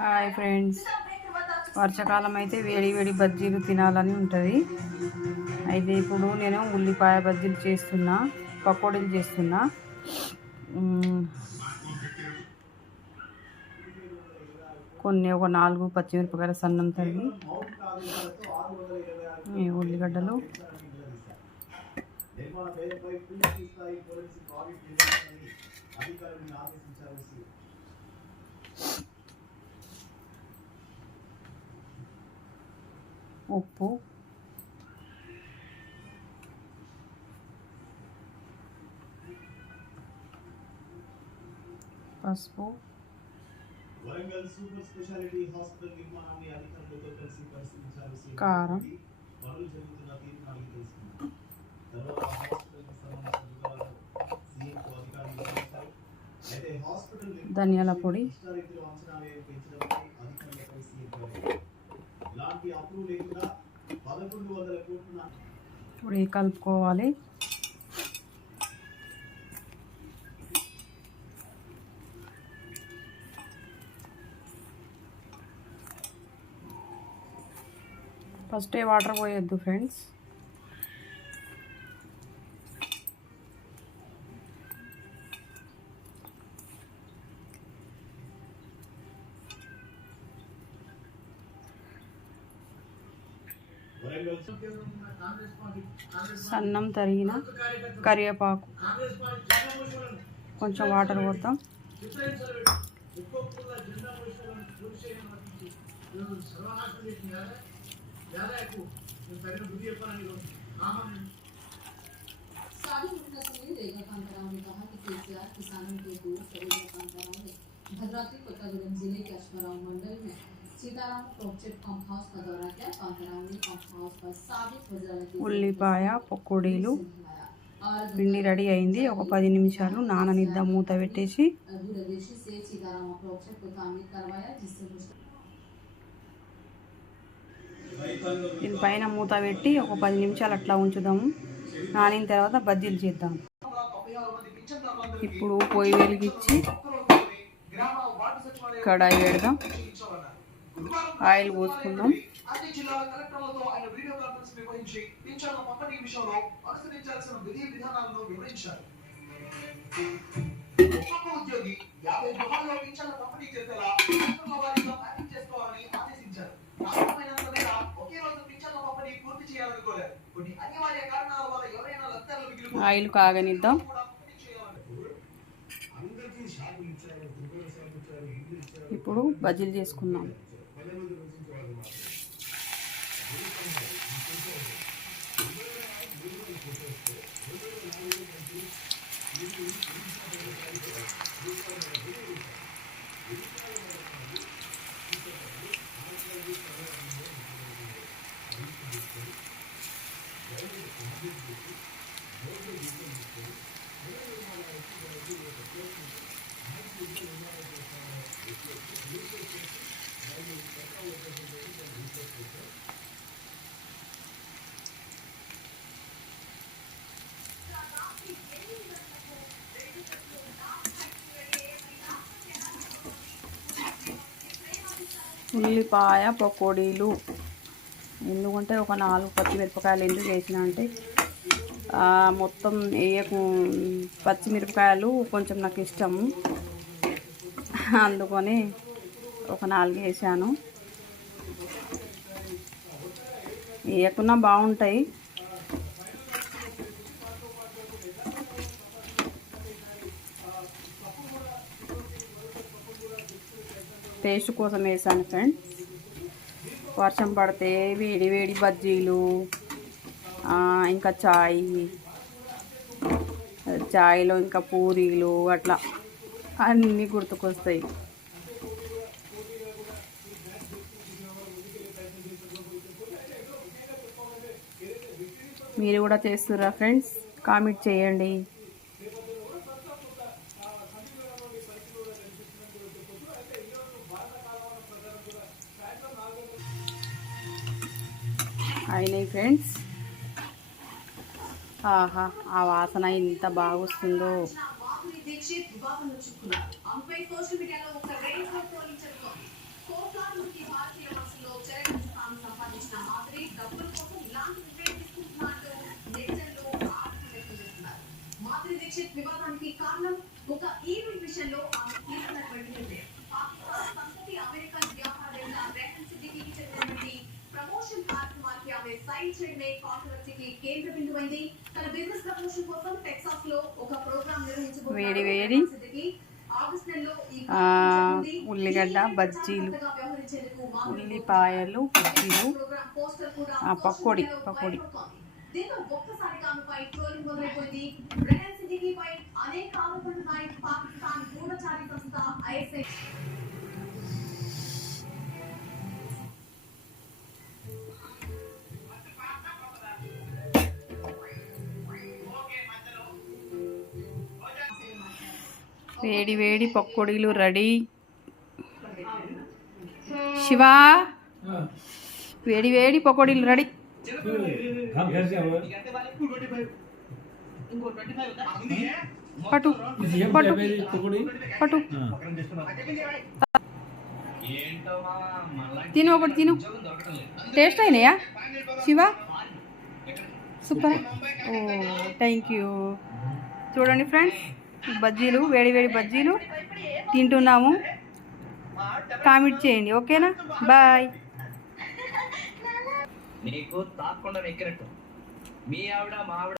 Hi friends, వర్షాకాలం అయితే వేడి వేడి బజ్జీలు తినాలని ఉంటుంది. అయితే ఇప్పుడు నేను ఉల్లిపాయ బజ్జీలు చేస్తున్నా, పకోడీలు చేస్తున్నా. కొన్ని ఒక 4 పచ్చిమిరపకాయల సన్నం తరిగి, ఉల్లిగడ్డలు, ఉప్పు, పసుపు, కారం, ధనియాల పొడి, ఇప్పుడు కలుపుకోవాలి. ఫస్ట్ వాటర్ పోయొద్దు ఫ్రెండ్స్. సన్నం తరిగిన కరివేపాకు, కొంచెం వాటర్ పోద్దాం. भद्रावती कोत्तागुड़म जिले के अश्वराव मंडल में सीताराम प्रोजेक्ट पंप हाउस का दौरा किया। पंपरावनी पंप हाउस पर साबित वज्रावती ఉల్లిపాయ పకోడీలు పిండి రెడీ అయింది. ఒక 10 నిమిషాలు నాననిద్దాం మూత పెట్టేసి. दूरदर्शी से सीताराम प्रोजेक्ट को तामीर करवाया, जिससे దీనిపైన మూత పెట్టి ఒక 10 నిమిషాలు అట్లా ఉంచుదాము. నానిన తర్వాత బజ్జీలు చేద్దాం. ఇప్పుడు పొయ్యి వెలిగించి కడాయి పెడదాం. ఆయిల్ పోసుకుందాం. ఆయిల్ కాగనిద్దాం. ఇప్పుడు బజ్జీలు చేసుకుందాం. ఉల్లిపాయ పకోడీలు ఎందుకంటే ఒక 4 పచ్చిమిరపకాయలు ఎందుకు వేసిన అంటే మొత్తం వేయకు. పచ్చిమిరపకాయలు కొంచెం నాకు ఇష్టము, అందుకని ఒక 4 వేసాను. వేయకున్నా బాగుంటాయి. టేస్ట్ కోసం వేసాను ఫ్రెండ్స్. వర్షం పడితే వేడి వేడి బజ్జీలు, ఇంకా చాయ్లో ఇంకా పూరీలు అట్లా అన్నీ గుర్తుకొస్తాయి. మీరు కూడా చేస్తుర్రా ఫ్రెండ్స్? కామెంట్ చేయండి. అయినాయి ఫ్రెండ్స్. ఆహా, ఆ వాసన ఎంత బాగా వస్తుందో. ఫైల్ చేయడమే కాంట్రవర్సీకి కేంద్ర బిందువైంది. తన బిజినెస్ ప్రమోషన్ కోసం టెక్సాస్ లో ఒక ప్రోగ్రామ్ వేడి వేడి ఉల్లిగడ్డ బజ్జీలు, ఉల్లిపాయలు బజ్జీలు, పకోడీ. దీంతో ఒక్కసారిగా ఆమెపై ట్రోలింగ్ మొదలైపోయింది. రెహన్ సిద్దికీపై అనేక ఆరోపణలున్నాయి. పాకిస్తాన్ గూఢచారి సంస్థ ఐఎస్ఐ వేడి వేడి పకోడీలు రెడీ. శివ, వేడి వేడి పకోడీలు రెడీ. పటు పటు పటు తిను, ఒకటి తిను. టేస్ట్ అయినాయా Shiva? Super. Oh thank you. చూడండి ఫ్రెండ్స్, బజ్జీలు, వేడి వేడి బజ్జీలు తింటున్నాము. కామెంట్ చేయండి, ఓకేనా? బాయ్. నీకు తాకుండా ఎక్కినట్టు మీ ఆవిడ మా ఆవిడ